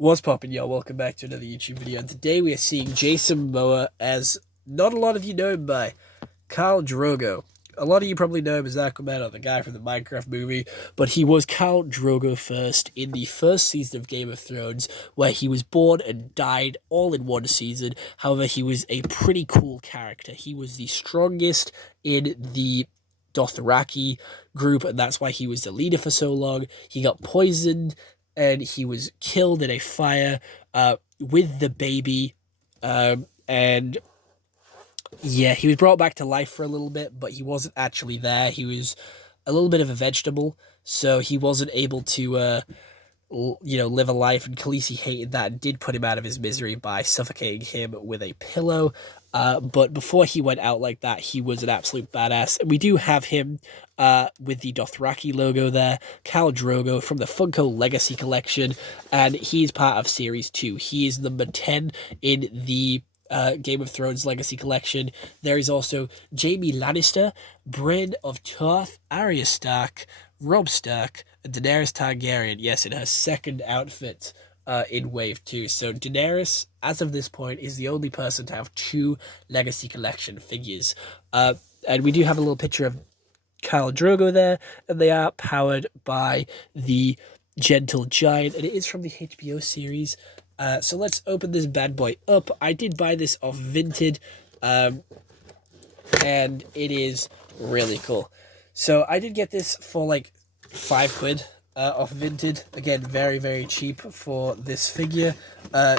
What's poppin', y'all? Welcome back to another YouTube video. And today we are seeing Jason Momoa as not a lot of you know him by Khal Drogo. A lot of you probably know him as Aquaman or the guy from the Minecraft movie, but he was Khal Drogo first in the first season of Game of Thrones, where he was born and died all in one season. However, he was a pretty cool character. He was the strongest in the Dothraki group, and that's why he was the leader for so long. He got poisoned and he was killed in a fire with the baby. And yeah, he was brought back to life for a little bit, but he wasn't actually there. He was a little bit of a vegetable, so he wasn't able to live a life, and Khaleesi hated that and did put him out of his misery by suffocating him with a pillow. But before he went out like that, he was an absolute badass. And we do have him with the Dothraki logo there, Khal Drogo from the Funko Legacy Collection, and he's part of Series 2. He is number 10 in the Game of Thrones Legacy Collection. There is also Jaime Lannister, Brienne of Tarth, Arya Stark, Robb Stark, and Daenerys Targaryen. Yes, in her second outfit in Wave 2. So Daenerys, as of this point, is the only person to have two Legacy Collection figures. And we do have a little picture of Khal Drogo there, and they are powered by the Gentle Giant, and it is from the HBO series. So let's open this bad boy up. I did buy this off Vinted, and it is really cool. So I did get this for like £5 off Vinted. Again, very, very cheap for this figure.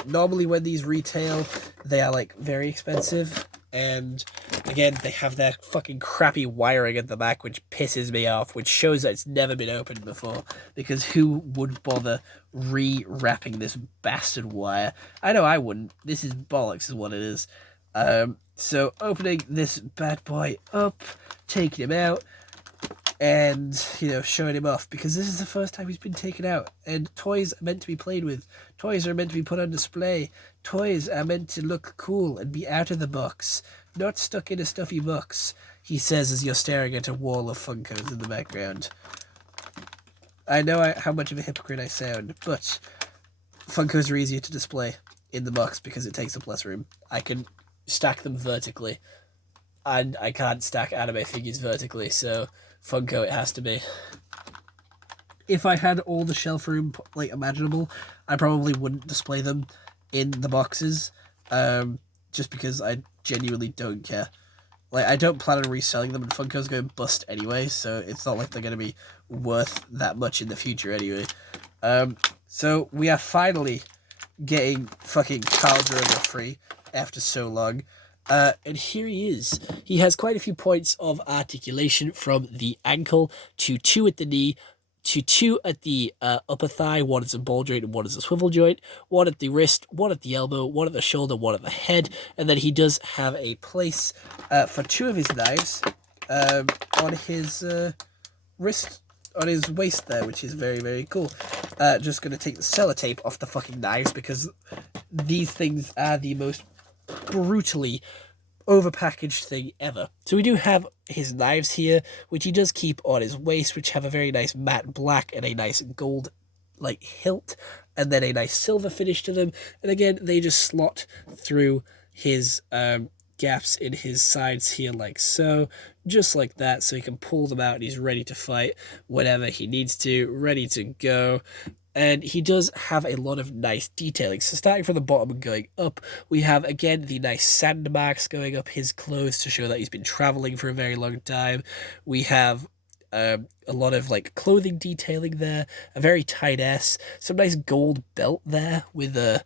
Normally when these retail, they are like very expensive. And again, they have their fucking crappy wiring at the back, which pisses me off, which shows that it's never been opened before, because who would bother re-wrapping this bastard wire? I know I wouldn't. This is bollocks is what it is. So opening this bad boy up, taking him out, and, showing him off, because this is the first time he's been taken out, and toys are meant to be played with. Toys are meant to be put on display. Toys are meant to look cool and be out of the box, not stuck in a stuffy box, he says as you're staring at a wall of Funkos in the background. I know how much of a hypocrite I sound, but Funkos are easier to display in the box because it takes up less room. I can stack them vertically, and I can't stack anime figures vertically, so Funko it has to be. If I had all the shelf room imaginable, I probably wouldn't display them in the boxes, just because I genuinely don't care. I don't plan on reselling them, and Funko's going to bust anyway, so it's not like they're going to be worth that much in the future anyway. So we are finally getting fucking Khal Drogo free after so long. And here he is. He has quite a few points of articulation, from the ankle to 2 at the knee, to 2 at the upper thigh. One is a ball joint and one is a swivel joint. 1 at the wrist, 1 at the elbow, 1 at the shoulder, 1 at the head. And then he does have a place for 2 of his knives on his wrist, on his waist there, which is very, very cool. Just going to take the sellotape off the fucking knives, because these things are the most brutally overpackaged thing ever. So we do have his knives here, which he does keep on his waist, which have a very nice matte black and a nice gold hilt, and then a nice silver finish to them. And again, they just slot through his gaps in his sides here, like so, just like that, so he can pull them out and he's ready to fight whenever he needs to, ready to go. And he does have a lot of nice detailing. So starting from the bottom and going up, we have, again, the nice sand marks going up his clothes to show that he's been traveling for a very long time. We have a lot of, clothing detailing there, a very tight S, some nice gold belt there with a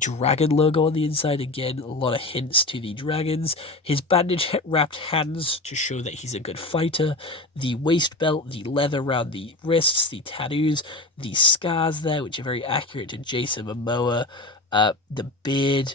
dragon logo on the inside. Again, a lot of hints to the dragons. His bandage-wrapped hands to show that he's a good fighter. The waist belt, the leather around the wrists, the tattoos, the scars there, which are very accurate to Jason Momoa. The beard,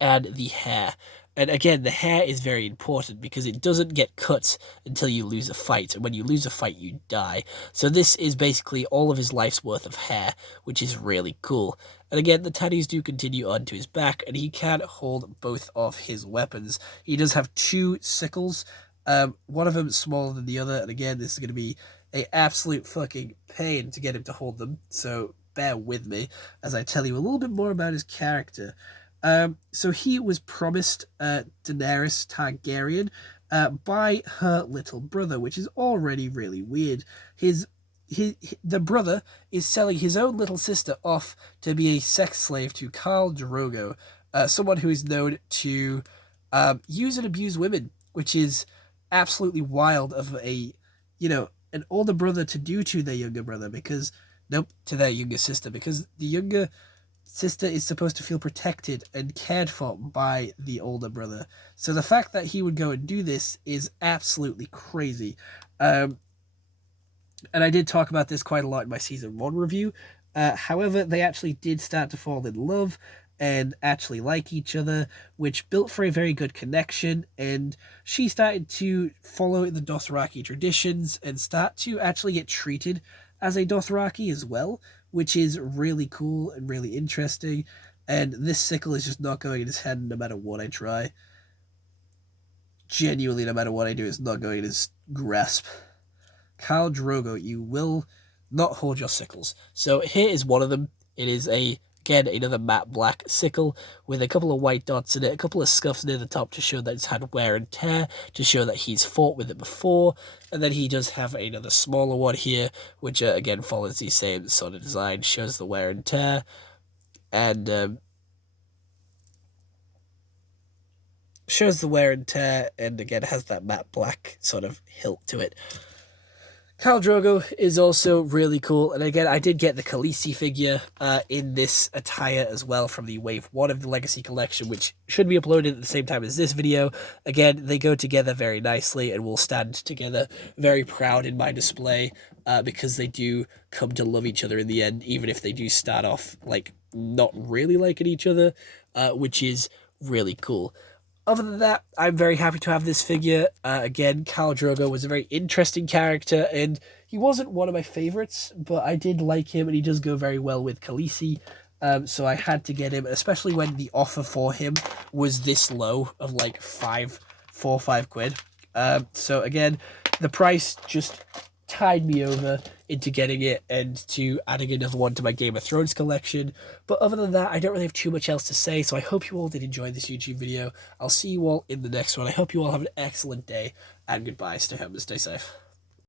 and the hair. And again, the hair is very important because it doesn't get cut until you lose a fight. And when you lose a fight, you die. So this is basically all of his life's worth of hair, which is really cool. And again, the tattoos do continue onto his back, and he can hold both of his weapons. He does have 2 sickles. One of them is smaller than the other. And again, this is going to be an absolute fucking pain to get him to hold them. So bear with me as I tell you a little bit more about his character. So he was promised Daenerys Targaryen by her little brother, which is already really weird. The brother is selling his own little sister off to be a sex slave to Khal Drogo, someone who is known to use and abuse women, which is absolutely wild of an older brother to do to their younger brother, because nope, to their younger sister, because the younger sister is supposed to feel protected and cared for by the older brother. So the fact that he would go and do this is absolutely crazy. And I did talk about this quite a lot in my season 1 review. However, they actually did start to fall in love and actually like each other, which built for a very good connection, and she started to follow the Dothraki traditions and start to actually get treated as a Dothraki as well, which is really cool and really interesting. And this sickle is just not going in his head no matter what I try. Genuinely, no matter what I do, it's not going in his grasp. Khal Drogo, you will not hold your sickles. So here is one of them. It is again another matte black sickle with a couple of white dots in it, a couple of scuffs near the top to show that it's had wear and tear, to show that he's fought with it before. And then he does have another smaller one here, which again follows the same sort of design, shows the wear and tear, and again has that matte black sort of hilt to it. Khal Drogo is also really cool, and again, I did get the Khaleesi figure in this attire as well from the Wave 1 of the Legacy Collection, which should be uploaded at the same time as this video. Again, they go together very nicely and will stand together very proud in my display because they do come to love each other in the end, even if they do start off like not really liking each other, which is really cool. Other than that, I'm very happy to have this figure. Again, Khal Drogo was a very interesting character, and he wasn't one of my favorites, but I did like him, and he does go very well with Khaleesi. So I had to get him, especially when the offer for him was this low of like 4 or 5 quid. So again, the price just tied me over into getting it and to adding another one to my Game of Thrones collection. But other than that, I don't really have too much else to say, so I hope you all did enjoy this YouTube video. I'll see you all in the next one. I hope you all have an excellent day, and goodbye. Stay home and stay safe.